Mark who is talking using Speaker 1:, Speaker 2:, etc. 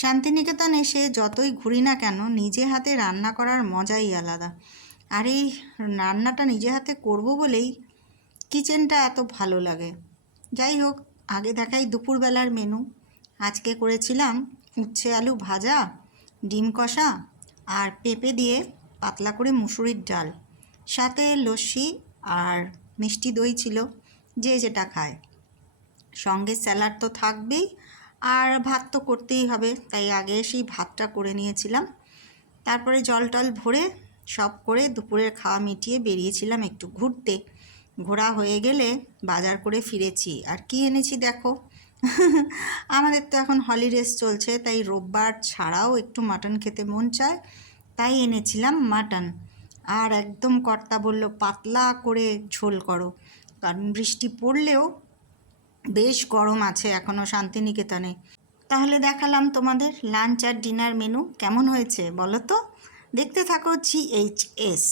Speaker 1: শান্তিনিকেতন এসে যতই ঘুরি না কেন, নিজে হাতে রান্না করার মজাই আলাদা। আর এই রান্নাটা নিজে হাতে করব বলেই কিচেনটা এত ভালো লাগে। যাই হোক, আগে দেখাই দুপুরবেলার মেনু। আজকে করেছিলাম উচ্ছে আলু ভাজা, ডিম কষা আর পেঁপে দিয়ে পাতলা করে মুসুরির ডাল। সাথে লস্যি আর মিষ্টি দই ছিল, যে যেটা খায়। সঙ্গে স্যালাড তো থাকবেই আর ভাত তো করতেই হবে, তাই আগে সেই ভাতটা করে নিয়েছিলাম। তারপরে জল টল ভরে সব করে দুপুরের খাওয়া মিটিয়ে বেরিয়েছিলাম একটু ঘুরতে। ঘোরা হয়ে গেলে বাজার করে ফিরেছি। আর কি এনেছি দেখো? আমাদের তো এখন হলিডেজ চলছে, তাই রোববার ছাড়াও একটু মাটন খেতে মন চায়, তাই এনেছিলাম মাটন। আর একদম কর্তা বলল, পাতলা করে ঝোল করো। কারণ বৃষ্টি পড়লেও বেশ গরম আছে এখনও শান্তিনিকেতনে। তাহলে দেখালাম তোমাদের লাঞ্চ আর ডিনার মেনু কেমন হয়েছে, বলো তো? দেখতে থাকো জিএইচএস এইচ এস